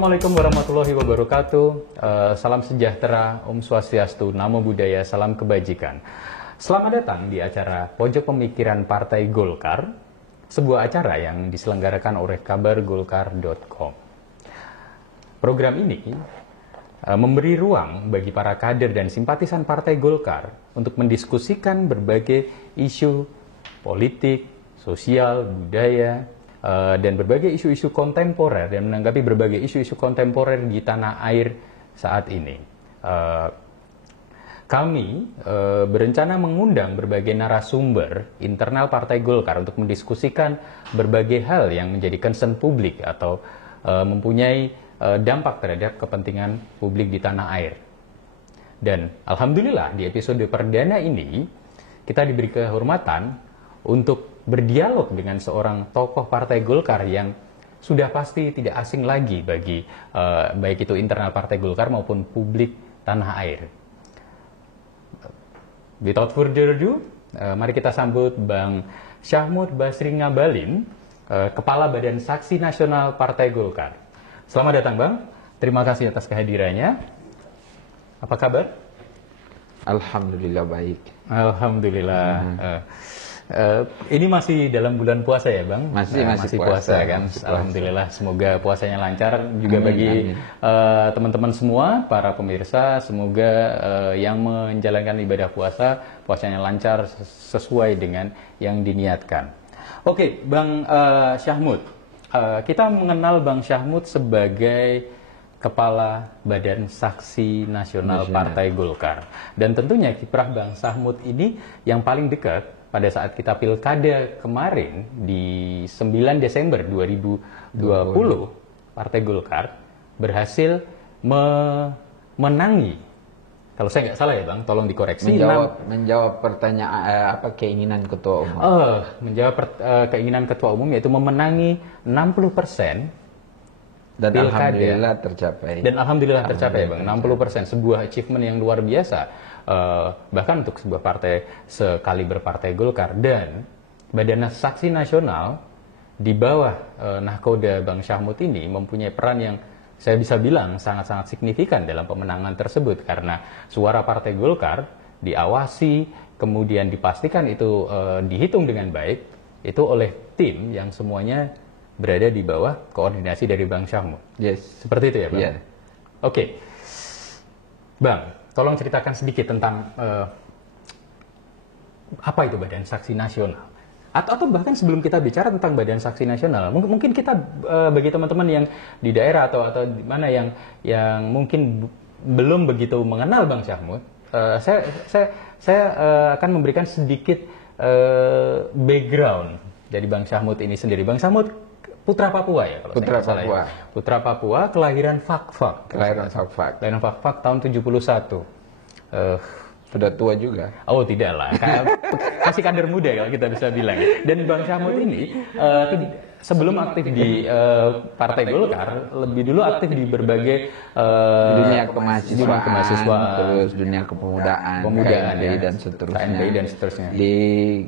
Assalamualaikum warahmatullahi wabarakatuh. Salam sejahtera, Om Swastiastu, Namo Buddhaya, salam kebajikan. Selamat datang di acara Pojok Pemikiran Partai Golkar, sebuah acara yang diselenggarakan oleh kabargolkar.com. Program ini memberi ruang bagi para kader dan simpatisan Partai Golkar untuk mendiskusikan berbagai isu politik, sosial, budaya, dan berbagai isu-isu kontemporer dan menanggapi berbagai isu-isu kontemporer di tanah air saat ini. Kami berencana mengundang berbagai narasumber internal Partai Golkar untuk mendiskusikan berbagai hal yang menjadi concern publik atau mempunyai dampak terhadap kepentingan publik di tanah air. Dan alhamdulillah di episode perdana ini kita diberi kehormatan untuk berdialog dengan seorang tokoh Partai Golkar yang sudah pasti tidak asing lagi bagi baik itu internal Partai Golkar maupun publik tanah air. Without further ado, mari kita sambut Bang Syahmud Basri Ngabalin, Kepala Badan Saksi Nasional Partai Golkar. Selamat datang Bang, terima kasih atas kehadirannya. Apa kabar? Alhamdulillah baik. Alhamdulillah. Ini masih dalam bulan puasa ya Bang? Masih puasa kan? Masih alhamdulillah, semoga puasanya lancar juga bagi teman-teman semua, para pemirsa. Semoga yang menjalankan ibadah puasa, puasanya lancar sesuai dengan yang diniatkan. Oke, Bang Syahmud. Kita mengenal Bang Syahmud sebagai Kepala Badan Saksi Nasional Partai Golkar. Dan tentunya kiprah Bang Syahmud ini yang paling dekat pada saat kita pilkada kemarin di 9 Desember 2020, Partai Golkar berhasil menangi, kalau saya nggak salah ya Bang, tolong dikoreksi. Menjawab pertanyaan keinginan Ketua Umum. Menjawab keinginan Ketua Umum, yaitu memenangi 60%. Dan pilkada. alhamdulillah tercapai. Dan alhamdulillah tercapai Bang, 60%, sebuah achievement yang luar biasa. Bahkan untuk sebuah partai sekaliber Partai Golkar. Dan Badan Saksi Nasional di bawah nahkoda Bang Syahmud ini mempunyai peran yang saya bisa bilang sangat-sangat signifikan dalam pemenangan tersebut, karena suara Partai Golkar diawasi, kemudian dipastikan itu dihitung dengan baik itu oleh tim yang semuanya berada di bawah koordinasi dari Bang Syahmud. Yes. Seperti itu ya Bang? Yeah. Oke. Bang, tolong ceritakan sedikit tentang apa itu Badan Saksi Nasional. Atau bahkan sebelum kita bicara tentang Badan Saksi Nasional, mungkin kita bagi teman-teman yang di daerah atau di mana yang mungkin belum begitu mengenal Bang Syahmud, saya akan memberikan sedikit background dari Bang Syahmud ini sendiri. Bang Syahmud putra Papua ya kalau Putra saya salah Papua. Ya. Putra Papua, kelahiran Fakfak. Kelahiran Fakfak. Kelahiran Fakfak tahun 71. Sudah tua juga. Oh tidak lah, masih kader muda kalau kita bisa bilang. Dan Bang Syahmud ini sebelum aktif di Partai Golkar, lebih dulu aktif di berbagai dunia kemahasiswaan, terus dunia kepemudaan, KMPI ya. dan seterusnya. KMPI dan seterusnya. Di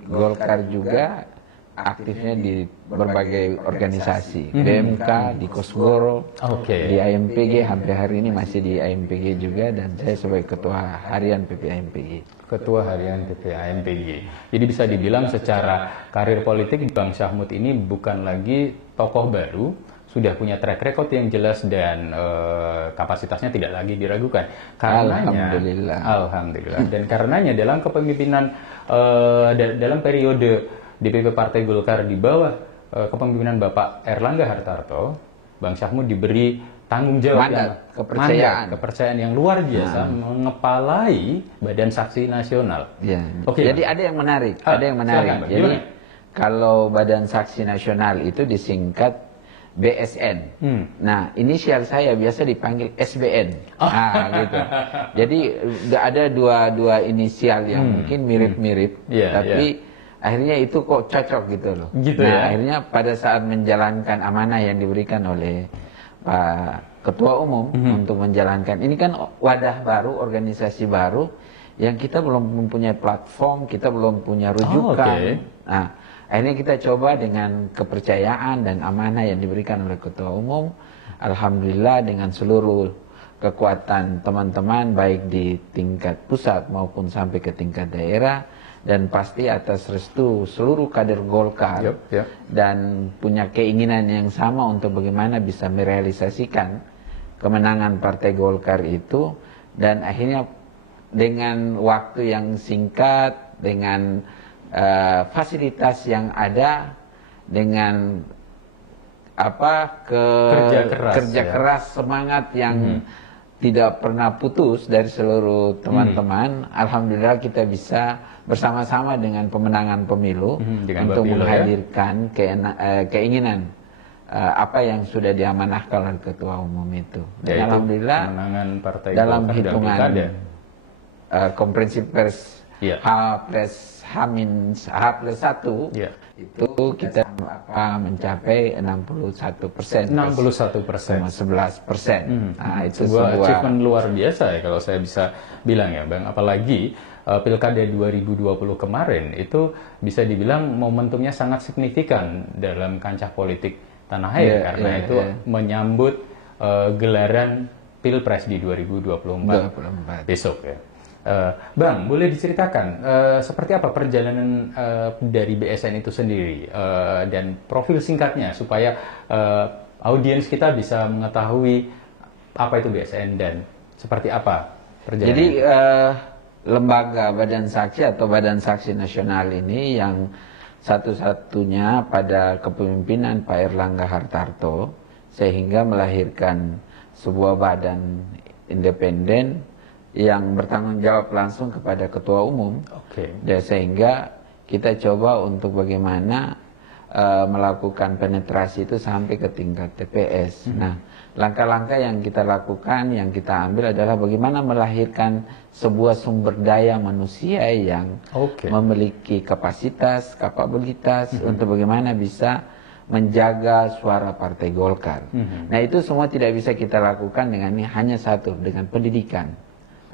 Golkar juga aktifnya di berbagai organisasi, BMK, di Kosgoro, di AMPG, hampir hari ini masih di AMPG juga, dan saya sebagai Ketua Harian PP AMPG. Ketua Harian PP AMPG. Jadi bisa dibilang secara karir politik Bang Syahmud ini bukan lagi tokoh baru, sudah punya track record yang jelas dan kapasitasnya tidak lagi diragukan. Karenanya, Alhamdulillah. Dan karenanya dalam kepemimpinan dalam periode DPP Partai Golkar di bawah kepemimpinan Bapak Erlangga Hartarto, Bang Syahmud diberi tanggung jawab kepercayaan yang luar biasa mengepalai Badan Saksi Nasional. Ya. Jadi ada yang menarik, Silakan, jadi kalau Badan Saksi Nasional itu disingkat BSN. Nah, inisial saya biasa dipanggil SBN. Gitu. Jadi ada dua inisial yang mungkin mirip-mirip, tapi akhirnya itu kok cocok gitu loh. Akhirnya pada saat menjalankan amanah yang diberikan oleh Pak Ketua Umum untuk menjalankan, ini kan wadah baru, organisasi baru yang kita belum mempunyai platform, kita belum punya rujukan. Nah, Akhirnya kita coba dengan kepercayaan dan amanah yang diberikan oleh Ketua Umum, alhamdulillah dengan seluruh kekuatan teman-teman baik di tingkat pusat maupun sampai ke tingkat daerah, dan pasti atas restu seluruh kader Golkar dan punya keinginan yang sama untuk bagaimana bisa merealisasikan kemenangan Partai Golkar itu, dan akhirnya dengan waktu yang singkat, dengan fasilitas yang ada, dengan kerja keras semangat yang tidak pernah putus dari seluruh teman-teman, alhamdulillah kita bisa bersama-sama dengan pemenangan pemilu untuk menghadirkan keinginan apa yang sudah diamanahkan oleh Ketua Umum itu. Dan alhamdulillah dalam hitungan konferensi pers H+1 itu kita mencapai 61%. 61%. 11%. Nah, itu sebuah achievement luar biasa ya kalau saya bisa bilang ya Bang. Apalagi Pilkada 2020 kemarin itu bisa dibilang momentumnya sangat signifikan dalam kancah politik tanah air karena itu menyambut gelaran Pilpres di 2024 besok ya. Bang, boleh diceritakan seperti apa perjalanan dari BSN itu sendiri dan profil singkatnya supaya audiens kita bisa mengetahui apa itu BSN dan seperti apa perjalanan. Jadi lembaga Badan Saksi atau Badan Saksi Nasional ini yang satu-satunya pada kepemimpinan Pak Erlangga Hartarto, sehingga melahirkan sebuah badan independen yang bertanggung jawab langsung kepada Ketua Umum. Dan sehingga kita coba untuk bagaimana melakukan penetrasi itu sampai ke tingkat TPS. Nah, langkah-langkah yang kita lakukan, yang kita ambil adalah bagaimana melahirkan sebuah sumber daya manusia yang memiliki kapasitas, kapabilitas untuk bagaimana bisa menjaga suara Partai Golkar. Nah, itu semua tidak bisa kita lakukan dengan hanya satu, dengan pendidikan.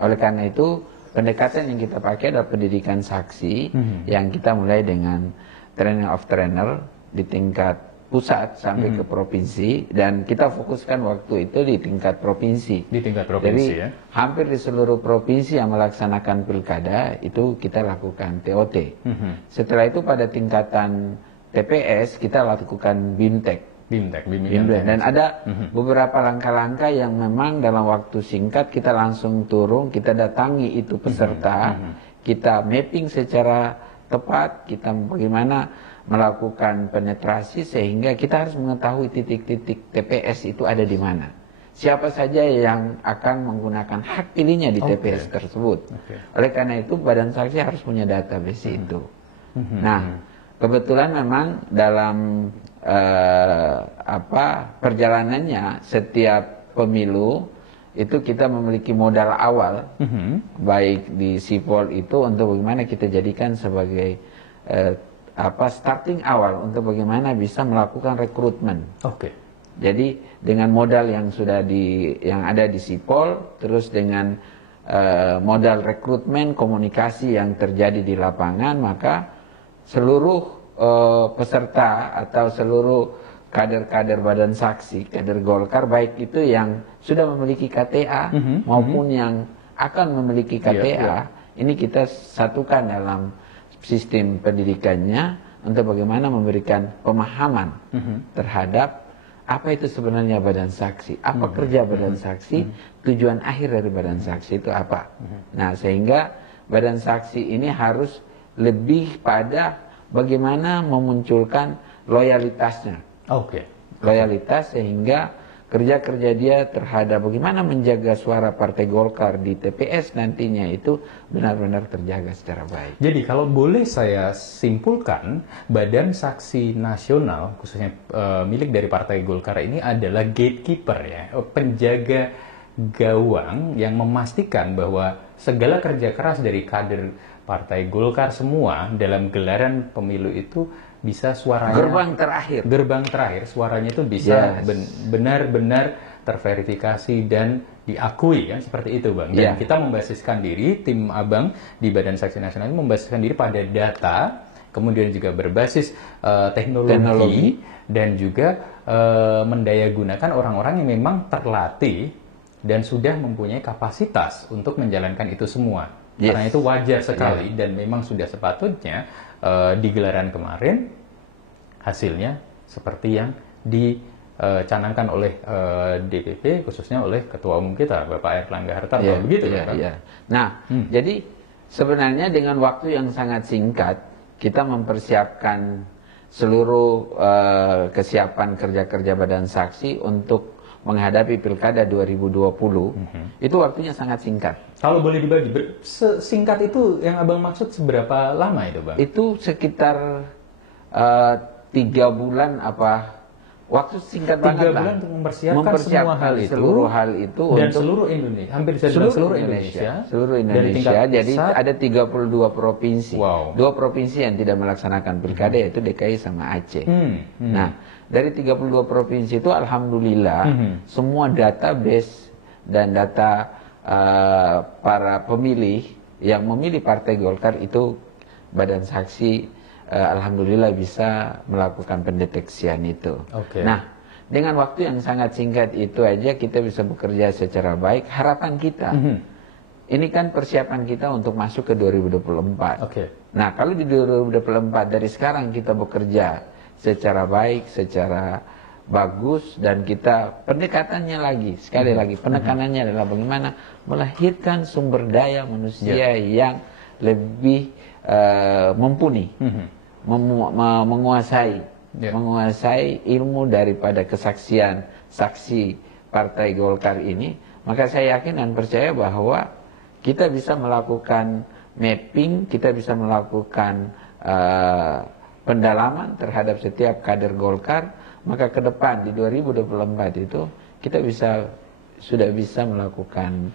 Oleh karena itu, pendekatan yang kita pakai adalah pendidikan saksi, yang kita mulai dengan training of trainer di tingkat pusat sampai ke provinsi, dan kita fokuskan waktu itu di tingkat provinsi. Di tingkat provinsi. Jadi, hampir di seluruh provinsi yang melaksanakan pilkada itu kita lakukan TOT. Setelah itu pada tingkatan TPS kita lakukan BIMTEK. Dan ada beberapa langkah-langkah yang memang dalam waktu singkat kita langsung turun, kita datangi itu peserta, kita mapping secara tepat, kita bagaimana melakukan penetrasi sehingga kita harus mengetahui titik-titik TPS itu ada di mana. Siapa saja yang akan menggunakan hak pilihnya di TPS tersebut. Oleh karena itu Badan Saksi harus punya database itu. Nah, kebetulan memang dalam perjalanannya setiap pemilu itu kita memiliki modal awal, baik di Sipol itu untuk bagaimana kita jadikan sebagai starting awal untuk bagaimana bisa melakukan rekrutmen. Jadi dengan modal yang sudah yang ada di Sipol, terus dengan modal rekrutmen, komunikasi yang terjadi di lapangan, maka seluruh peserta atau seluruh kader-kader Badan Saksi, kader Golkar, baik itu yang sudah memiliki KTA maupun yang akan memiliki KTA, ini kita satukan dalam sistem pendidikannya untuk bagaimana memberikan pemahaman terhadap apa itu sebenarnya Badan Saksi, apa kerja Badan Saksi, tujuan akhir dari Badan Saksi itu apa. Nah, sehingga Badan Saksi ini harus lebih pada bagaimana memunculkan loyalitasnya. Loyalitas sehingga kerja-kerja dia terhadap bagaimana menjaga suara Partai Golkar di TPS nantinya itu benar-benar terjaga secara baik. Jadi kalau boleh saya simpulkan, Badan Saksi Nasional khususnya milik dari Partai Golkar ini adalah gatekeeper ya, penjaga gawang yang memastikan bahwa segala kerja keras dari kader Partai Golkar semua dalam gelaran pemilu itu bisa suaranya gerbang terakhir suaranya itu bisa benar-benar terverifikasi dan diakui kan seperti itu Bang. Dan kita membasiskan diri, tim Abang di Badan Saksi Nasional ini membasiskan diri pada data kemudian juga berbasis teknologi, dan juga mendayagunakan orang-orang yang memang terlatih dan sudah mempunyai kapasitas untuk menjalankan itu semua. Karena itu wajar sekali dan memang sudah sepatutnya di gelaran kemarin hasilnya seperti yang dicanangkan oleh DPP, khususnya oleh Ketua Umum kita, Bapak Airlangga Hartarto, begitu ya, Pak? Nah, jadi sebenarnya dengan waktu yang sangat singkat, kita mempersiapkan seluruh kesiapan kerja-kerja Badan Saksi untuk menghadapi Pilkada 2020, itu waktunya sangat singkat. Kalau boleh dibagi, singkat itu yang Abang maksud seberapa lama itu, Bang? Itu sekitar 3 bulan apa? Waktu singkat banget 3 bulan untuk mempersiapkan semua hal itu, seluruh hal itu dan untuk seluruh Indonesia, hampir seluruh Indonesia. Seluruh Indonesia. Jadi ada 32 provinsi. 2 provinsi yang tidak melaksanakan pilkada yaitu DKI sama Aceh. Nah, dari 32 provinsi itu alhamdulillah semua database dan data para pemilih yang memilih Partai Golkar itu Badan Saksi alhamdulillah bisa melakukan pendeteksian itu. Nah, dengan waktu yang sangat singkat itu aja kita bisa bekerja secara baik. Harapan kita, ini kan persiapan kita untuk masuk ke 2024. Nah, kalau di 2024 dari sekarang kita bekerja secara baik, secara bagus, dan kita pendekatannya lagi, sekali lagi penekanannya adalah bagaimana melahirkan sumber daya manusia yang lebih mumpuni. Menguasai ilmu daripada kesaksian saksi Partai Golkar ini, maka saya yakin dan percaya bahwa kita bisa melakukan mapping, kita bisa melakukan pendalaman terhadap setiap kader Golkar, maka ke depan di 2024 itu kita sudah bisa melakukan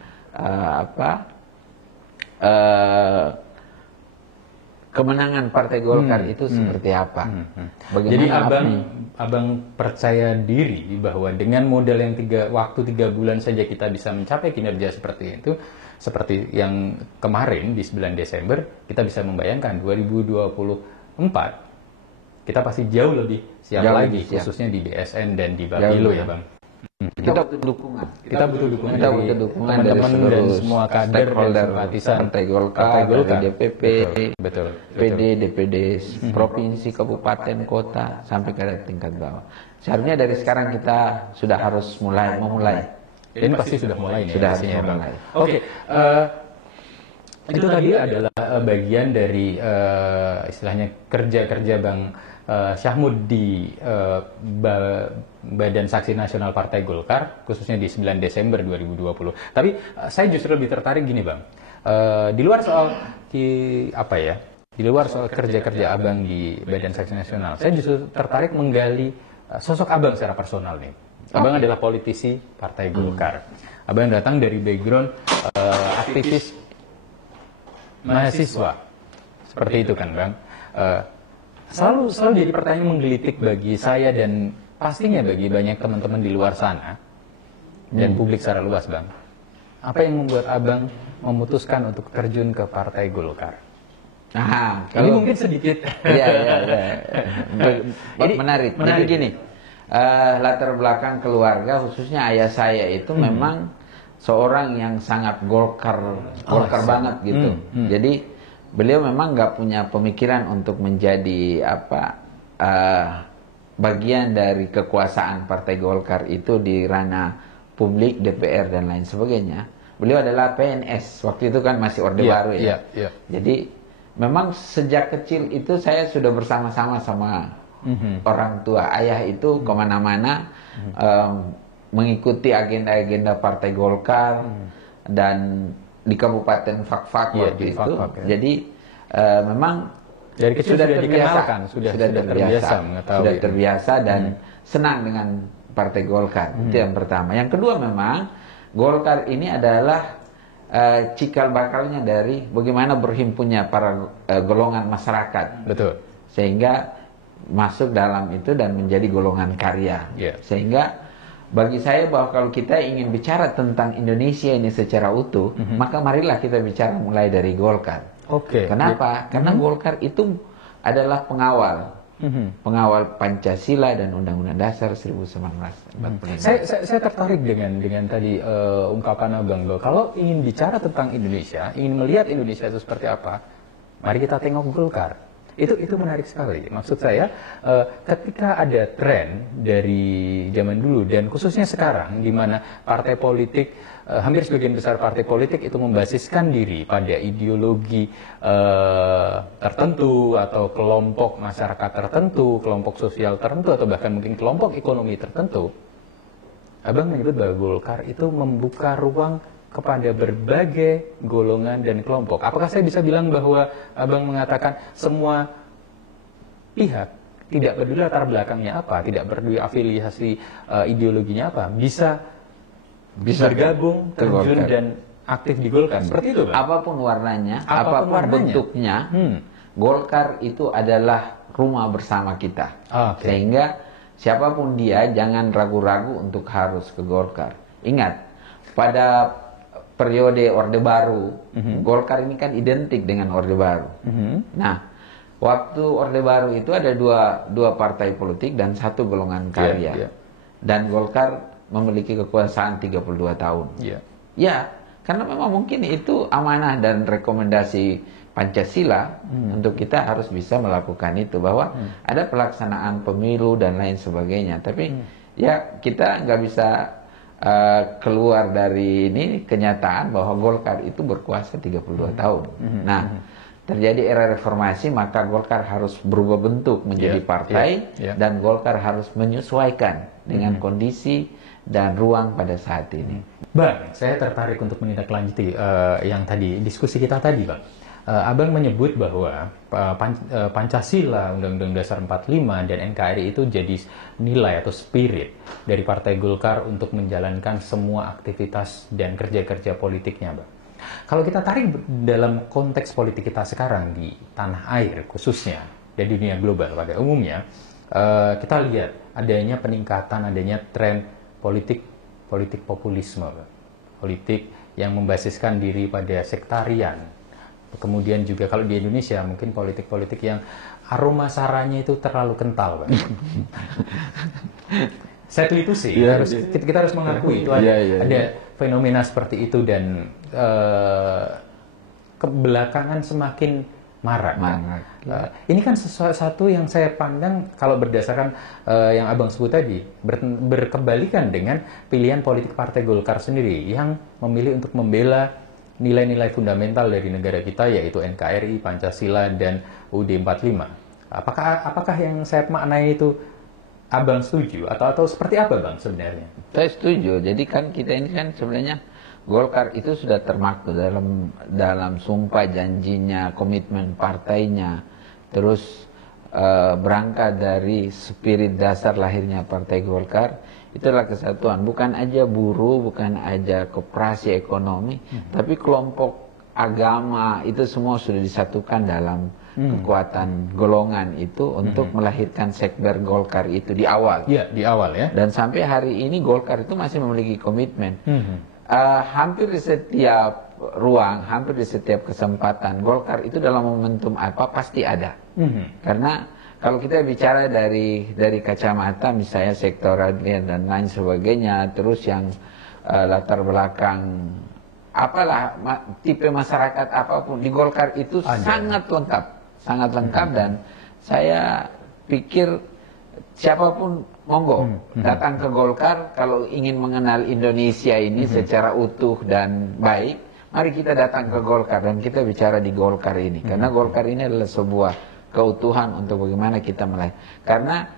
kemenangan Partai Golkar itu seperti apa. Jadi abang percaya diri bahwa dengan modal yang waktu 3 bulan saja kita bisa mencapai kinerja seperti itu, seperti yang kemarin di 9 Desember, kita bisa membayangkan 2024 kita pasti jauh lebih siap lagi, khususnya di BSN dan di Babilo ya, Bang. Kita butuh dukungan. Kita butuh dukungan dari teman-teman dan semua kader dan simpatisan Partai Golkar, dari DPP, PD, DPD, provinsi, kabupaten, kota, sampai ke tingkat bawah. Seharusnya dari sekarang kita sudah harus memulai. Ini pasti sudah mulai nih. Sudah mulai. Itu tadi adalah bagian dari istilahnya kerja-kerja Bang Syahmud di Badan Saksi Nasional Partai Golkar, khususnya di 9 Desember 2020. Tapi saya justru lebih tertarik gini, Bang. Di luar soal di luar soal kerja-kerja Abang di Badan Saksi Nasional, saya justru tertarik menggali sosok Abang secara personal nih. Abang adalah politisi Partai Golkar. Abang datang dari background aktivis mahasiswa. Seperti itu kan, Bang. Selalu jadi pertanyaan menggelitik bagi saya dan pastinya bagi banyak teman-teman di luar sana dan publik secara luas, Bang. Apa yang membuat Abang memutuskan untuk terjun ke Partai Golkar? Ini mungkin sedikit. Menarik. Jadi gini, latar belakang keluarga, khususnya ayah saya itu memang seorang yang sangat Golkar banget gitu. Jadi beliau memang nggak punya pemikiran untuk menjadi bagian dari kekuasaan Partai Golkar itu di ranah publik, DPR dan lain sebagainya. Beliau adalah PNS, waktu itu kan masih Orde Baru ya. Jadi memang sejak kecil itu saya sudah bersama-sama sama orang tua. Ayah itu kemana-mana mengikuti agenda-agenda Partai Golkar dan di Kabupaten Fakfak waktu itu. Jadi memang dari kecil sudah dikenalkan, sudah terbiasa dan senang dengan Partai Golkar. Itu yang pertama. Yang kedua, memang Golkar ini adalah cikal bakalnya dari bagaimana berhimpunnya para golongan masyarakat. Betul. Sehingga masuk dalam itu dan menjadi golongan karya. Sehingga bagi saya bahwa kalau kita ingin bicara tentang Indonesia ini secara utuh, maka marilah kita bicara mulai dari Golkar. Kenapa? Karena Golkar itu adalah pengawal Pancasila dan Undang-Undang Dasar 1945. Saya tertarik dengan tadi ungkapan Abang bahwa kalau ingin bicara tentang Indonesia, ingin melihat Indonesia itu seperti apa, mari kita tengok Golkar. Itu menarik sekali. Maksud saya, ketika ada tren dari zaman dulu dan khususnya sekarang, di mana partai politik, hampir sebagian besar partai politik itu membasiskan diri pada ideologi tertentu atau kelompok masyarakat tertentu, kelompok sosial tertentu, atau bahkan mungkin kelompok ekonomi tertentu. Abang menyebut bahwa Golkar itu membuka ruang kepada berbagai golongan dan kelompok. Apakah saya bisa bilang bahwa Abang mengatakan semua pihak, tidak peduli latar belakangnya apa, tidak peduli afiliasi ideologinya apa, bisa bergabung, terjun dan aktif di Golkar? Seperti itu, Bang? Apapun warnanya, apapun bentuknya, Golkar itu adalah rumah bersama kita. Sehingga siapapun dia, jangan ragu-ragu untuk harus ke Golkar. Ingat, pada periode Orde Baru, Golkar ini kan identik dengan Orde Baru. Nah, waktu Orde Baru itu ada dua partai politik dan satu golongan karya. Dan Golkar memiliki kekuasaan 32 tahun. Ya, karena memang mungkin itu amanah dan rekomendasi Pancasila untuk kita harus bisa melakukan itu, bahwa ada pelaksanaan pemilu dan lain sebagainya. Tapi ya kita nggak bisa keluar dari ini kenyataan bahwa Golkar itu berkuasa 32 tahun. Nah, terjadi era reformasi, maka Golkar harus berubah bentuk menjadi partai dan Golkar harus menyesuaikan dengan kondisi dan ruang pada saat ini. Bang, saya tertarik untuk menindaklanjuti yang tadi, diskusi kita tadi, Bang. Abang menyebut bahwa Pancasila, Undang-Undang Dasar 45 dan NKRI itu jadi nilai atau spirit dari Partai Golkar untuk menjalankan semua aktivitas dan kerja-kerja politiknya, Bang. Kalau kita tarik dalam konteks politik kita sekarang di tanah air khususnya dan di dunia global pada umumnya, kita lihat adanya peningkatan, adanya tren politik populisme, Bang. Politik yang membasiskan diri pada sektarian. Kemudian juga kalau di Indonesia mungkin politik-politik yang aroma saranya itu terlalu kental, Bang. Saya teliti sih, kita harus mengakui itu ada fenomena seperti itu dan kebelakangan semakin marak. Ini kan sesuatu yang saya pandang kalau berdasarkan yang Abang sebut tadi, berkebalikan dengan pilihan politik Partai Golkar sendiri yang memilih untuk membela nilai-nilai fundamental dari negara kita, yaitu NKRI, Pancasila, dan UUD 45. Apakah yang saya maknai itu Abang setuju atau seperti apa, Bang, sebenarnya? Saya setuju. Jadi kan kita ini kan sebenarnya Golkar itu sudah termaktub dalam sumpah janjinya, komitmen partainya, terus berangkat dari spirit dasar lahirnya Partai Golkar. Itulah kesatuan, bukan aja buruh, bukan aja koperasi ekonomi, tapi kelompok agama itu semua sudah disatukan dalam kekuatan golongan itu untuk melahirkan sekber Golkar itu di awal. Iya, di awal ya. Dan sampai hari ini Golkar itu masih memiliki komitmen. Hampir di setiap ruang, hampir di setiap kesempatan, Golkar itu dalam momentum apa pasti ada. Karena kalau kita bicara dari kacamata misalnya sektoral dan lain sebagainya, terus yang latar belakang apalah tipe masyarakat apapun di Golkar itu sangat lengkap dan saya pikir siapapun monggo datang ke Golkar kalau ingin mengenal Indonesia ini secara utuh dan baik. Mari kita datang ke Golkar dan kita bicara di Golkar ini, karena Golkar ini adalah sebuah keutuhan untuk bagaimana kita karena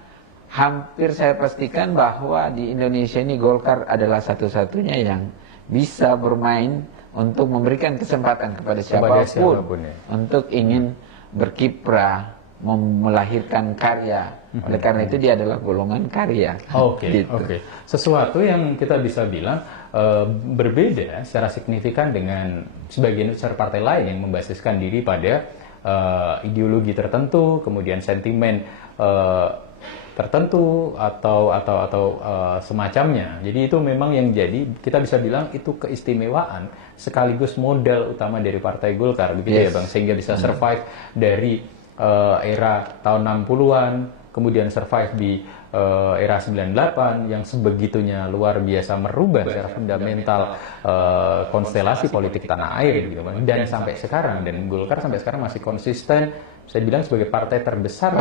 hampir saya pastikan bahwa di Indonesia ini Golkar adalah satu-satunya yang bisa bermain untuk memberikan kesempatan kepada siapapun untuk ingin berkiprah, melahirkan karya. Oleh karena itu dia adalah golongan karya. Oke. Sesuatu yang kita bisa bilang berbeda secara signifikan dengan sebagian besar partai lain yang membasiskan diri pada ideologi tertentu, kemudian sentimen tertentu atau semacamnya. Jadi itu memang yang jadi kita bisa bilang itu keistimewaan sekaligus modal utama dari Partai Golkar, begitu ya, Bang, sehingga bisa survive dari era tahun 60-an, kemudian survive di era 98 yang sebegitunya luar biasa merubah secara fundamental konstelasi politik tanah air gitu, dan sampai sekarang, dan Golkar sampai sekarang masih konsisten, saya bilang sebagai partai terbesar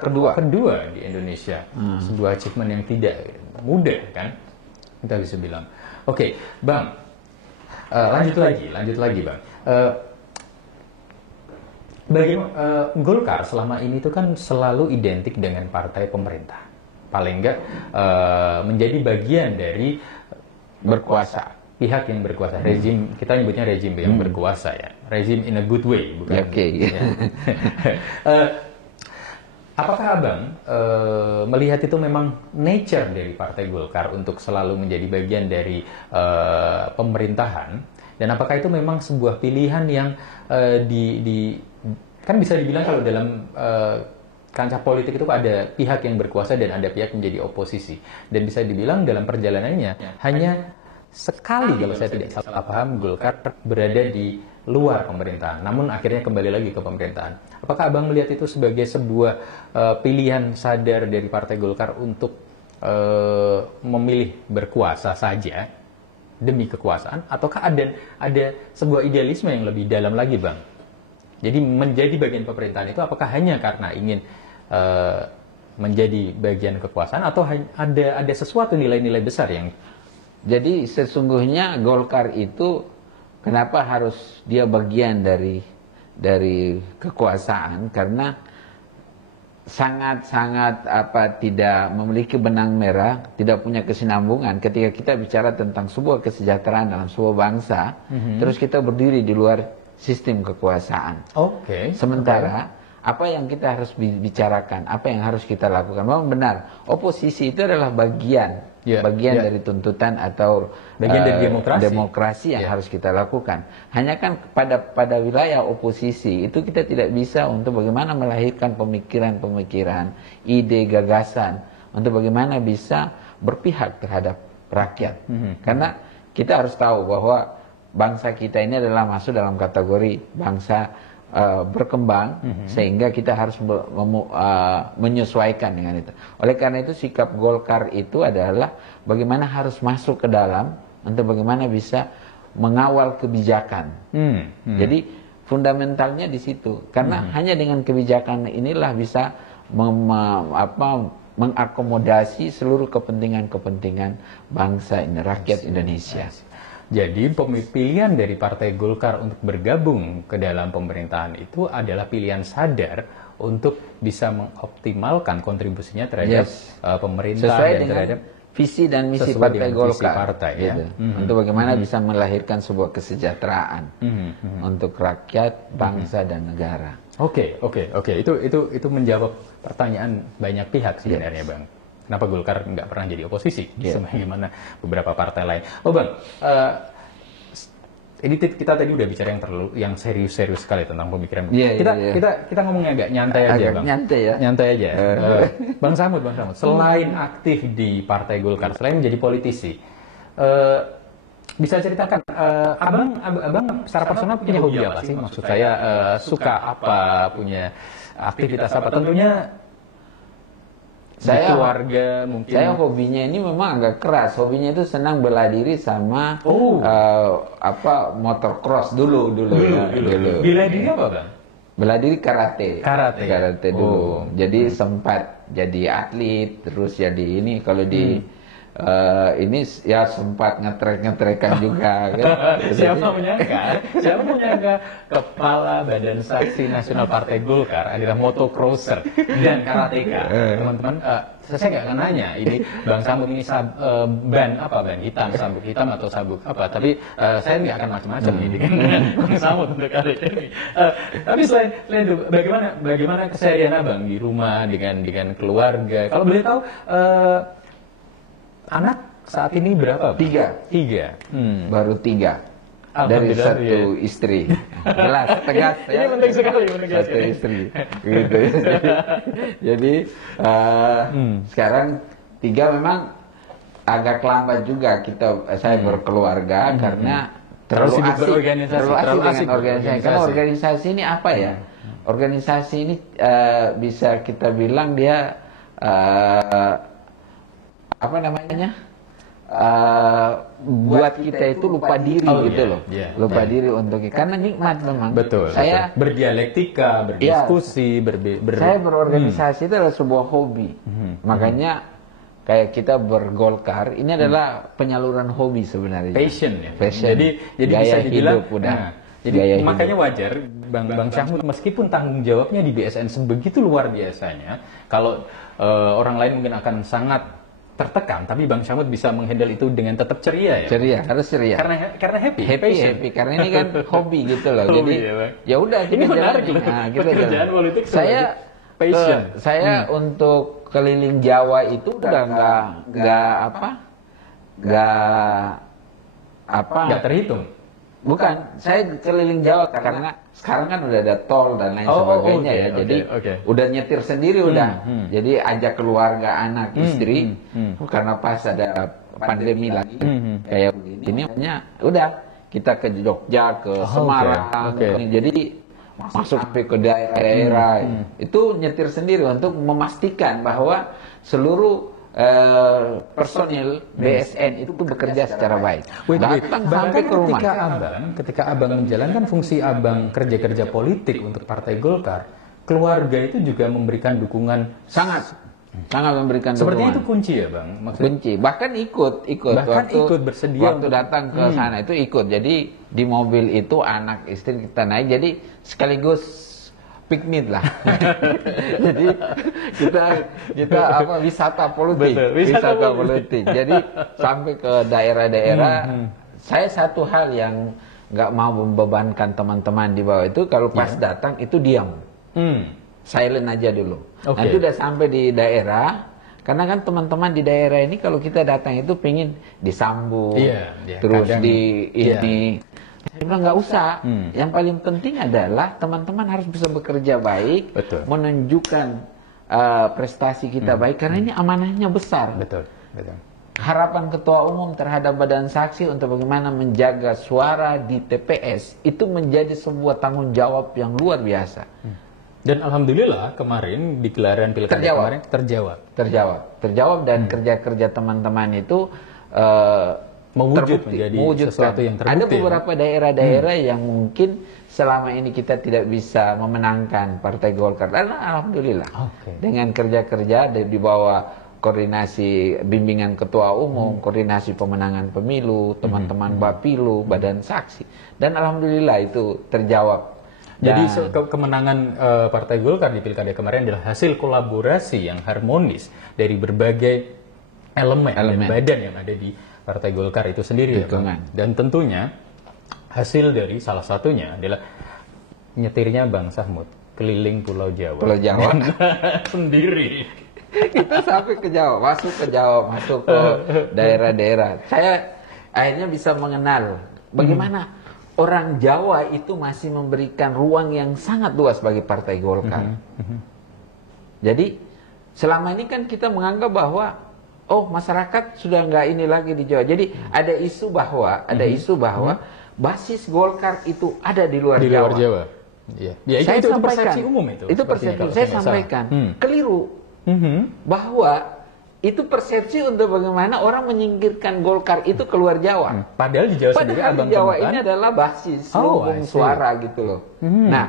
kedua di Indonesia. Sebuah achievement yang tidak mudah kan, kita bisa bilang. Oke, Bang, lanjut lagi Bang. Golkar selama ini itu kan selalu identik dengan partai pemerintah, paling enggak menjadi bagian dari berkuasa, pihak yang berkuasa, rezim, kita nyebutnya rezim yang berkuasa ya, rezim in a good way, bukan? Ya. Apakah Abang melihat itu memang nature dari Partai Golkar untuk selalu menjadi bagian dari pemerintahan, dan apakah itu memang sebuah pilihan yang kan bisa dibilang kalau dalam kancah politik itu ada pihak yang berkuasa dan ada pihak menjadi oposisi, dan bisa dibilang dalam perjalanannya hanya sekali, kalau saya tidak salah paham, Golkar berada di luar pemerintahan, namun akhirnya kembali lagi ke pemerintahan. Apakah Abang melihat itu sebagai sebuah pilihan sadar dari Partai Golkar untuk memilih berkuasa saja demi kekuasaan, ataukah ada sebuah idealisme yang lebih dalam lagi, Bang? Jadi menjadi bagian pemerintahan itu apakah hanya karena ingin menjadi bagian kekuasaan, atau ada sesuatu nilai-nilai besar yang... Jadi sesungguhnya Golkar itu kenapa harus dia bagian dari kekuasaan, karena sangat-sangat tidak memiliki benang merah, tidak punya kesinambungan ketika kita bicara tentang sebuah kesejahteraan dalam sebuah bangsa, terus kita berdiri di luar sistem kekuasaan. Sementara apa yang kita harus bicarakan, apa yang harus kita lakukan? Memang benar, oposisi itu adalah bagian dari tuntutan atau bagian dari demokrasi yang harus kita lakukan. Hanya kan pada wilayah oposisi itu kita tidak bisa untuk bagaimana melahirkan pemikiran-pemikiran, ide, gagasan, untuk bagaimana bisa berpihak terhadap rakyat. Karena kita harus tahu bahwa bangsa kita ini adalah masuk dalam kategori bangsa berkembang, sehingga kita harus menyesuaikan dengan itu. Oleh karena itu sikap Golkar itu adalah bagaimana harus masuk ke dalam untuk bagaimana bisa mengawal kebijakan. Jadi fundamentalnya di situ, karena hanya dengan kebijakan inilah bisa mengakomodasi seluruh kepentingan bangsa ini, rakyat Indonesia. Jadi pilihan dari Partai Golkar untuk bergabung ke dalam pemerintahan itu adalah pilihan sadar untuk bisa mengoptimalkan kontribusinya terhadap pemerintah sesuai dan dengan terhadap visi dan misi Partai Golkar. Gitu. Untuk bagaimana bisa melahirkan sebuah kesejahteraan untuk rakyat, bangsa dan negara. Oke. Itu menjawab pertanyaan banyak pihak sebenarnya, Bang. Kenapa Golkar nggak pernah jadi oposisi, sebagaimana beberapa partai lain? Oh Bang, ini kita tadi udah bicara yang serius-serius sekali tentang pemikiran. Kita ngomongnya agak nyantai aja, Bang. Nyantai aja. Bang Samud, selain aktif di Partai Golkar, selain menjadi politisi, bisa ceritakan, abang secara personal punya hobi apa sih? Maksud saya suka apa, punya aktivitas apa? Tentunya keluarga mungkin. Saya hobinya ini memang agak keras. Hobinya itu senang bela diri sama motocross dulu. Bela diri apa, Bang? Bela diri karate dulu. Jadi sempat jadi atlet, terus jadi ini kalau di ini ya sempat ngetrek-ngetrekan juga kan. Siapa menyangka Kepala Badan Saksi Nasional Partai Golkar adalah motocrosser dan karateka. Teman-teman, saya nggak akan nanya ini Bang Samud ini ban hitam, sabuk hitam atau sabuk apa, tapi saya nggak akan macam-macam ini dengan Bang Samud untuk kali ini. Tapi selain itu, bagaimana keseharian Abang di rumah dengan keluarga? Kalau boleh tahu, anak saat ini berapa? Tiga. Baru 3 dari satu istri. Jelas, tegas. Ini penting sekali satu istri. Gitu. Jadi sekarang 3 memang agak lambat juga saya berkeluarga karena terlalu asik dengan organisasi. Karena organisasi ini apa ya? organisasi ini bisa kita bilang dia apa namanya? Buat kita itu lupa diri gitu loh, lupa diri untuk karena nikmat memang. Betul. Saya berdialektika, berdiskusi, saya berorganisasi itu adalah sebuah hobi. Makanya kayak kita bergolkar ini adalah penyaluran hobi sebenarnya. Passion ya. Passion. Jadi gaya bisa dibilang. hidup udah. Jadi makanya wajar Bang Syahmud meskipun tanggung jawabnya di BSN sebegitu luar biasanya, kalau orang lain mungkin akan sangat tertekan, tapi Bang Syahmud bisa menghandle itu dengan tetap ceria ya. Ceria, harus ceria. Karena happy. Happy. Karena ini kan hobi gitu loh. Jadi ya udah ini menarik loh. Pekerjaan politik saya passion. Saya untuk keliling Jawa itu udah nggak terhitung. Bukan, saya keliling Jawa karena sekarang kan udah ada tol dan lain sebagainya ya. Jadi udah nyetir sendiri udah. Jadi ajak keluarga, anak, istri. Karena pas ada pandemi lagi kayak begini, udah kita ke Jogja, ke Semarang. Jadi masuk sampai ke daerah-daerah. Itu nyetir sendiri untuk memastikan bahwa seluruh personil BSN itu bekerja secara baik. Datang sampai ke rumah. Ketika abang menjalankan fungsi abang kerja-kerja politik untuk Partai Golkar, keluarga itu juga memberikan dukungan sangat memberikan seperti dukungan. Itu kunci ya bang? Kunci. Bahkan ikut ikut bersedia waktu datang ke sana itu ikut. Jadi di mobil itu anak istri kita naik. Jadi sekaligus piknik lah. Jadi kita wisata politik. Betul, wisata politik. Jadi sampai ke daerah-daerah. Saya satu hal yang nggak mau membebankan teman-teman di bawah itu, kalau pas datang itu diam. Silent aja dulu. Nanti udah sampai di daerah, karena kan teman-teman di daerah ini kalau kita datang itu pingin disambut, terus ini. Saya bilang nggak usah. Yang paling penting adalah teman-teman harus bisa bekerja baik, menunjukkan prestasi kita baik, karena ini amanahnya besar. Betul. Harapan Ketua Umum terhadap Badan Saksi untuk bagaimana menjaga suara di TPS itu menjadi sebuah tanggung jawab yang luar biasa. Dan alhamdulillah kemarin di gelaran pilkada kemarin terjawab dan kerja-kerja teman-teman itu menjadi sesuatu yang terbukti. Ada beberapa daerah-daerah yang mungkin selama ini kita tidak bisa memenangkan Partai Golkar. Dan alhamdulillah dengan kerja-kerja di bawah koordinasi bimbingan Ketua Umum, koordinasi pemenangan pemilu, teman-teman Bapilu, Badan Saksi, dan alhamdulillah itu terjawab. Jadi kemenangan Partai Golkar di pilkada kemarin adalah hasil kolaborasi yang harmonis dari berbagai elemen. Dan badan yang ada di Partai Golkar itu sendiri. Dan tentunya hasil dari salah satunya adalah nyetirnya Bang Syahmud keliling Pulau Jawa. Sendiri. Kita sampai ke Jawa, masuk ke daerah-daerah. Saya akhirnya bisa mengenal bagaimana orang Jawa itu masih memberikan ruang yang sangat luas bagi Partai Golkar. Jadi selama ini kan kita menganggap bahwa masyarakat sudah nggak ini lagi di Jawa. Jadi ada isu bahwa basis Golkar itu ada di luar Jawa. Ya, itu persepsi umum itu. Itu persepsi. Saya sampaikan keliru. Bahwa itu persepsi untuk bagaimana orang menyingkirkan Golkar itu keluar Jawa. Padahal di Jawa sendiri Padahal di Jawa ini adalah basis lumbung suara gitu loh. Nah,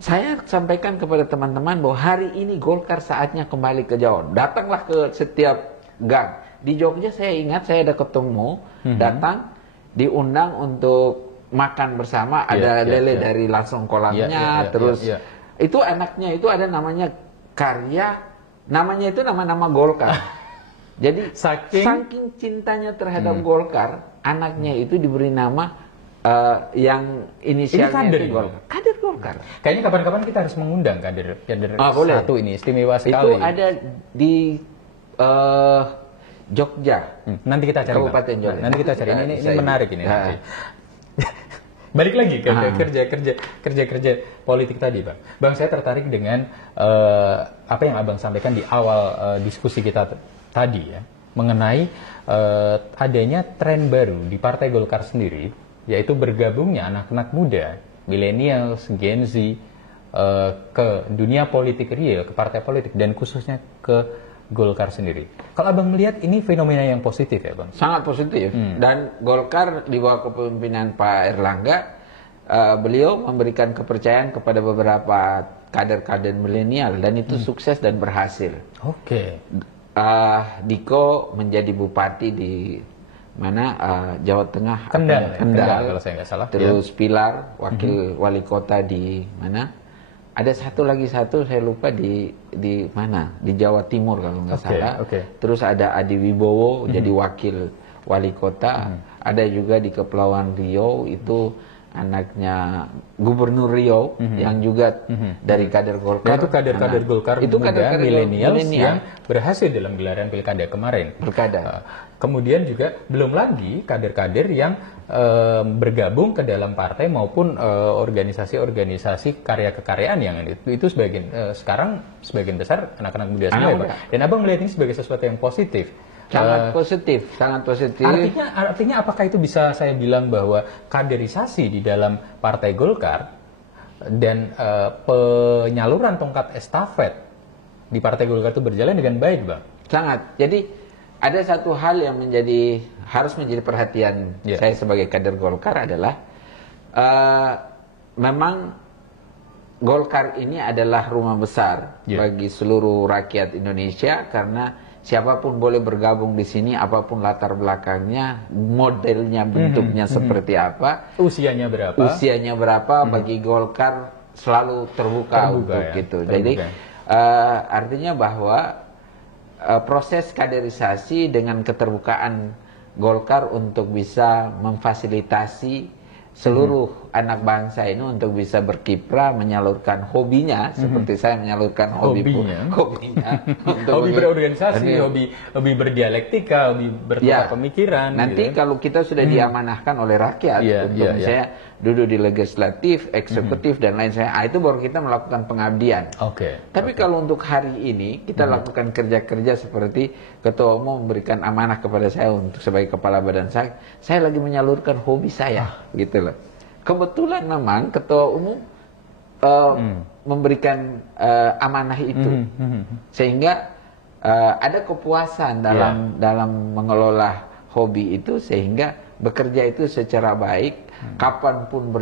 saya sampaikan kepada teman-teman bahwa hari ini Golkar saatnya kembali ke Jawa. Datanglah ke setiap gang. Di Jogja saya ingat saya ada ketemu, datang diundang untuk makan bersama, ada lele dari langsung kolamnya, terus itu anaknya itu ada namanya Karya, namanya itu nama-nama Golkar. Jadi saking cintanya terhadap Golkar, anaknya itu diberi nama yang inisialnya itu Golkar. Kader Golkar. Kayaknya kapan-kapan kita harus mengundang kader satu ini, istimewa sekali. Itu ada di Jogja. Nanti kita cari. Kabupaten Jogja. Nanti kita cari. Ini menarik ini. Balik lagi ke kerja politik tadi, Bang. Bang, saya tertarik dengan apa yang Abang sampaikan di awal diskusi kita tadi ya, mengenai adanya tren baru di Partai Golkar sendiri, yaitu bergabungnya anak-anak muda, millennials, Gen Z, ke dunia politik real, ke partai politik, dan khususnya ke Golkar sendiri. Kalau Abang melihat ini fenomena yang positif ya Bang? Sangat positif. Dan Golkar di bawah kepemimpinan Pak Erlangga, beliau memberikan kepercayaan kepada beberapa kader-kader milenial dan itu sukses dan berhasil. Oke. Diko menjadi bupati di mana Jawa Tengah, Kendal kalau saya nggak salah. Terus Pilar wakil wali kota di mana? Ada satu saya lupa di mana, di Jawa Timur kalau nggak salah. Terus ada Adi Wibowo jadi wakil wali kota. Ada juga di Kepulauan Riau itu anaknya Gubernur Riau yang juga dari kader Golkar. Dan itu kader-kader Golkar itu muda milenial yang berhasil dalam gelaran pilkada kemarin. Kemudian juga belum lagi kader-kader yang bergabung ke dalam partai maupun organisasi-organisasi karya kekaryaan yang itu sekarang sebagian besar anak-anak muda semua ya, Pak. Dan Abang melihat ini sebagai sesuatu yang positif. Sangat positif. Artinya apakah itu bisa saya bilang bahwa kaderisasi di dalam Partai Golkar dan penyaluran tongkat estafet di Partai Golkar itu berjalan dengan baik, Bang? Sangat. Jadi ada satu hal yang harus menjadi perhatian saya sebagai kader Golkar adalah memang Golkar ini adalah rumah besar bagi seluruh rakyat Indonesia karena siapapun boleh bergabung di sini, apapun latar belakangnya, modelnya, bentuknya seperti apa, usianya berapa, bagi Golkar selalu terbuka untuk itu. Jadi artinya bahwa proses kaderisasi dengan keterbukaan Golkar untuk bisa memfasilitasi seluruh anak bangsa ini untuk bisa berkiprah menyalurkan hobinya seperti saya menyalurkan hobinya untuk hobi berorganisasi, hobi berdialektika, hobi bertukar pemikiran. Nanti gitu, kalau kita sudah diamanahkan oleh rakyat untuk misalnya duduk di legislatif, eksekutif dan lain sebagainya, itu baru kita melakukan pengabdian. Tapi kalau untuk hari ini kita lakukan kerja-kerja seperti Ketua Umum memberikan amanah kepada saya untuk sebagai kepala badan saya lagi menyalurkan hobi saya, gitu loh. Kebetulan memang Ketua Umum memberikan amanah itu, sehingga ada kepuasan dalam mengelola hobi itu, sehingga bekerja itu secara baik, kapanpun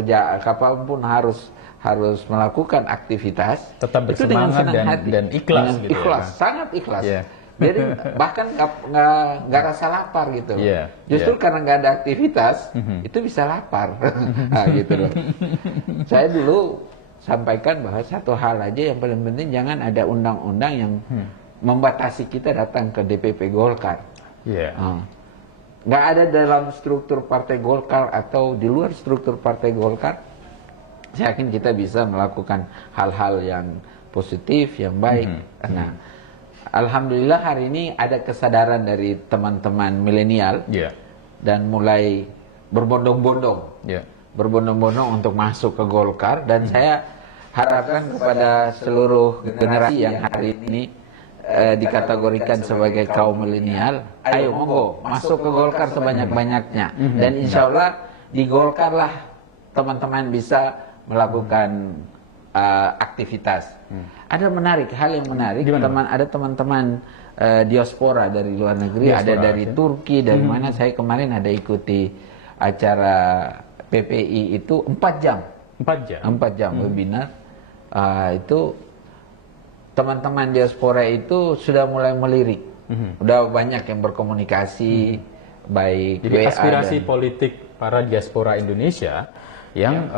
harus melakukan aktivitas, tetap bersemangat dan ikhlas, gitu sangat ikhlas. Jadi bahkan nggak rasa lapar gitu loh. Justru karena nggak ada aktivitas itu bisa lapar. Nah, gitu loh. Saya dulu sampaikan bahwa satu hal aja yang paling penting, jangan ada undang-undang yang membatasi kita datang ke DPP Golkar. Nggak ada dalam struktur Partai Golkar atau di luar struktur Partai Golkar. Saya yakin kita bisa melakukan hal-hal yang positif, yang baik. Nah, alhamdulillah hari ini ada kesadaran dari teman-teman milenial dan mulai berbondong-bondong untuk masuk ke Golkar, dan saya harapkan kepada seluruh generasi yang hari ini dikategorikan sebagai kaum milenial, ayo monggo masuk ke Golkar sebanyak-banyaknya, dan insya Allah di Golkar lah teman-teman bisa melakukan aktivitas. Ada hal yang menarik. Ada teman-teman diaspora dari luar negeri, ada dari Turki, dari mana. Saya kemarin ada ikuti acara PPI itu 4 jam. 4 jam webinar. Itu teman-teman diaspora itu sudah mulai melirik. Udah banyak yang berkomunikasi baik. Jadi aspirasi politik para diaspora Indonesia yang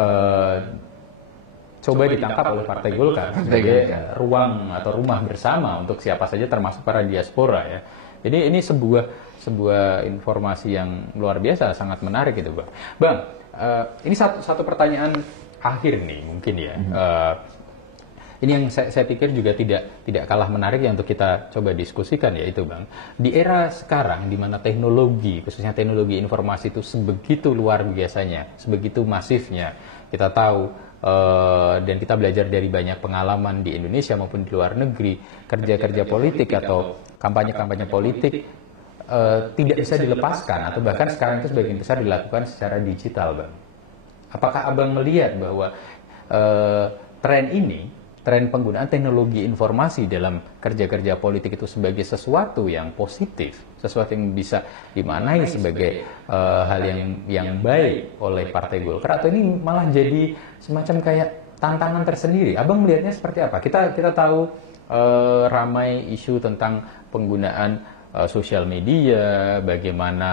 coba ditangkap oleh Partai Golkar sebagai ruang atau rumah bersama untuk siapa saja termasuk para diaspora ya. Jadi ini sebuah informasi yang luar biasa, sangat menarik itu, Bang. Bang, ini satu pertanyaan akhir nih mungkin ya. Ini yang saya pikir juga tidak kalah menarik ya untuk kita coba diskusikan, yaitu Bang, di era sekarang di mana teknologi, khususnya teknologi informasi itu sebegitu luar biasanya, sebegitu masifnya, kita tahu dan kita belajar dari banyak pengalaman di Indonesia maupun di luar negeri, kerja-kerja politik atau kampanye-kampanye politik tidak bisa dilepaskan atau bahkan sekarang itu sebagian besar dilakukan secara digital, Bang. Apakah Abang melihat bahwa tren penggunaan teknologi informasi dalam kerja-kerja politik itu sebagai sesuatu yang positif, sesuatu yang bisa dimaknai sebagai hal yang baik oleh Partai Golkar, atau ini malah jadi semacam kayak tantangan tersendiri? Abang melihatnya seperti apa? Kita tahu ramai isu tentang penggunaan sosial media, bagaimana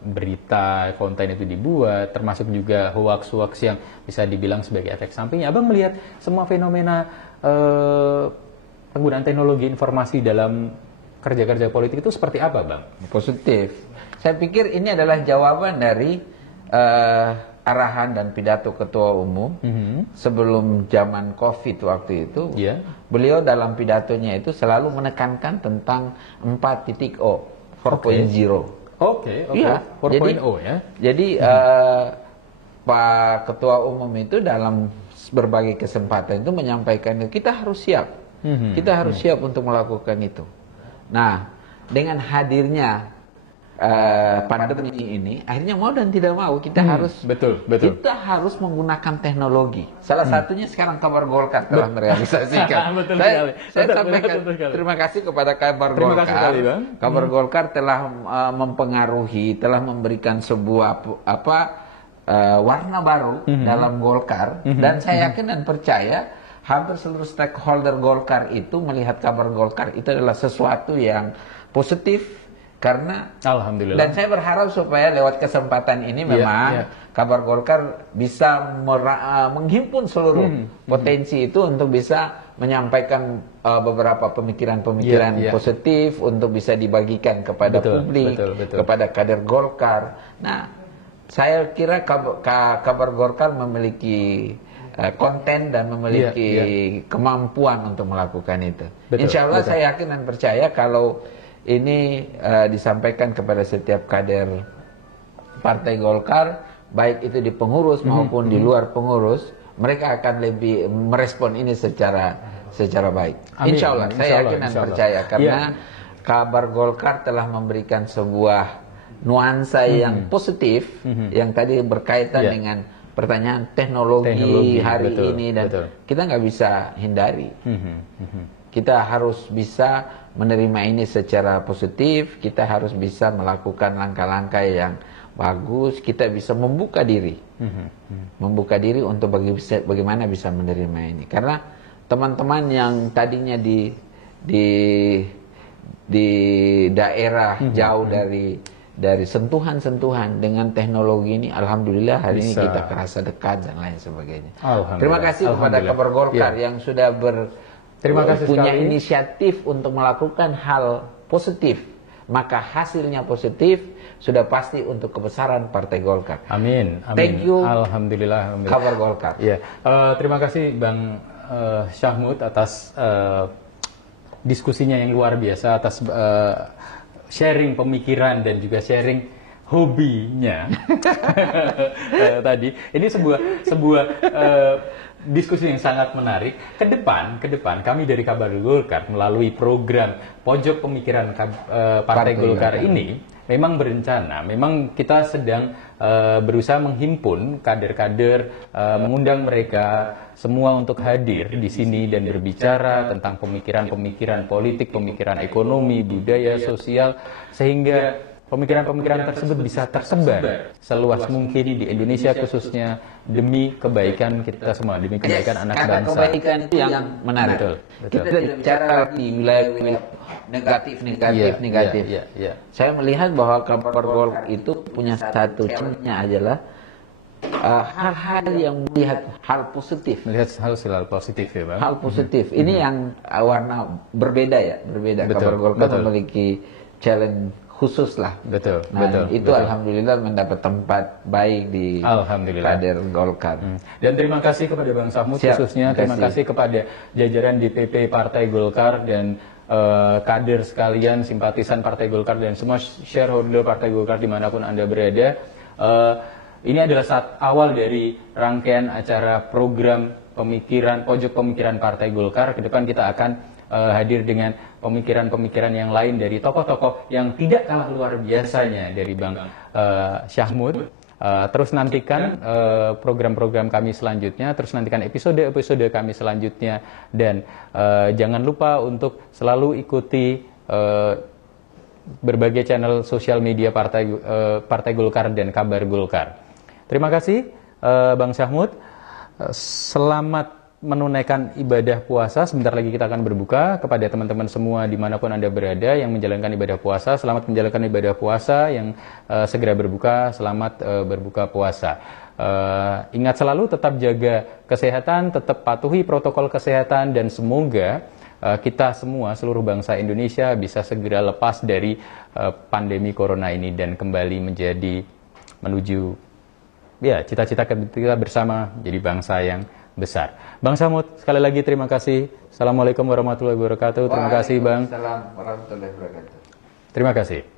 berita, konten itu dibuat, termasuk juga hoax-hoax yang bisa dibilang sebagai efek sampingnya. Abang melihat semua fenomena penggunaan teknologi informasi dalam kerja-kerja politik itu seperti apa, Bang? Positif. Saya pikir ini adalah jawaban dari arahan dan pidato Ketua Umum sebelum zaman COVID waktu itu. Beliau dalam pidatonya itu selalu menekankan tentang 4.0, 4.0. Oke. Ya, 4.0 ya. Jadi Pak Ketua Umum itu dalam berbagai kesempatan itu menyampaikan kita harus siap. Kita harus siap untuk melakukan itu. Nah, dengan hadirnya pandemi ini, akhirnya mau dan tidak mau kita harus kita harus menggunakan teknologi. Salah satunya sekarang kabar Golkar telah merealisasikan. Saya sampaikan terima kasih kepada kabar Golkar. Kabar Golkar telah mempengaruhi, telah memberikan sebuah warna baru dalam Golkar, dan saya yakin dan percaya hampir seluruh stakeholder Golkar itu melihat kabar Golkar itu adalah sesuatu yang positif. Karena Alhamdulillah. Dan saya berharap supaya lewat kesempatan ini memang kabar Golkar bisa menghimpun seluruh potensi itu untuk bisa menyampaikan beberapa pemikiran-pemikiran positif untuk bisa dibagikan kepada publik, kepada kader Golkar. Nah, saya kira kabar Golkar memiliki konten dan memiliki kemampuan untuk melakukan itu. Insya Allah saya yakin dan percaya kalau ini disampaikan kepada setiap kader Partai Golkar, baik itu di pengurus maupun di luar pengurus, mereka akan lebih merespon ini secara baik. Insya Allah, saya yakin dan percaya karena kabar Golkar telah memberikan sebuah nuansa yang positif, yang tadi berkaitan dengan pertanyaan teknologi hari ini, dan kita nggak bisa hindari. Kita harus bisa menerima ini secara positif, kita harus bisa melakukan langkah-langkah yang bagus, kita bisa membuka diri. Membuka diri untuk bagaimana bisa menerima ini. Karena teman-teman yang tadinya di daerah jauh dari sentuhan-sentuhan dengan teknologi ini, alhamdulillah hari ini kita kerasa dekat dan lain sebagainya. Terima kasih kepada kabar Golkar yang sudah punya inisiatif untuk melakukan hal positif, maka hasilnya positif sudah pasti untuk kebesaran Partai Golkar. Amin. Thank you. Alhamdulillah. Kabar Golkar. Terima kasih Bang Syahmud atas diskusinya yang luar biasa, atas sharing pemikiran dan juga sharing hobinya tadi. Ini sebuah diskusi yang sangat menarik. Ke depan kami dari Kabar Golkar melalui program Pojok Pemikiran Partai Golkar ini memang berencana, memang kita sedang berusaha menghimpun kader-kader, mengundang mereka semua untuk hadir di sini dan berbicara tentang pemikiran-pemikiran politik, pemikiran ekonomi, budaya, sosial, sehingga pemikiran-pemikiran tersebut bisa tersebar seluas mungkin di Indonesia, khususnya demi kebaikan kita semua, demi kebaikan anak bangsa. Kebaikan itu yang menarik. Betul. Kita tidak bicara di wilayah negatif. Saya melihat bahwa kabar Golkar itu punya satu cirinya adalah hal-hal yang melihat hal positif. Melihat hal positif ya, Bang. Hal positif. Ini yang warna berbeda ya, berbeda. Kabar Golkar memiliki challenge khusus lah. Betul. Alhamdulillah mendapat tempat baik di kader Golkar. Dan terima kasih kepada Bang Syahmud khususnya, terima kasih kepada jajaran DPP Partai Golkar dan kader sekalian, simpatisan Partai Golkar dan semua shareholder Partai Golkar dimanapun Anda berada. Ini adalah awal dari rangkaian acara program Pojok Pemikiran Partai Golkar. Ke depan kita akan hadir dengan pemikiran-pemikiran yang lain dari tokoh-tokoh yang tidak kalah luar biasanya dari Bang Syahmud. Terus nantikan program-program kami selanjutnya, terus nantikan episode-episode kami selanjutnya, dan jangan lupa untuk selalu ikuti berbagai channel sosial media Partai Golkar dan Kabar Golkar. Terima kasih Bang Syahmud. Selamat menunaikan ibadah puasa. Sebentar lagi kita akan berbuka. Kepada teman-teman semua dimanapun Anda berada yang menjalankan ibadah puasa, selamat menjalankan ibadah puasa. Yang segera berbuka, selamat berbuka puasa. Ingat selalu tetap jaga kesehatan, tetap patuhi protokol kesehatan, dan semoga kita semua, seluruh bangsa Indonesia bisa segera lepas dari pandemi corona ini dan kembali menuju cita-cita kita bersama jadi bangsa yang besar. Bang Syahmud, sekali lagi terima kasih. Assalamualaikum warahmatullahi wabarakatuh. Terima kasih Bang. Waalaikumsalam warahmatullahi wabarakatuh. Terima kasih.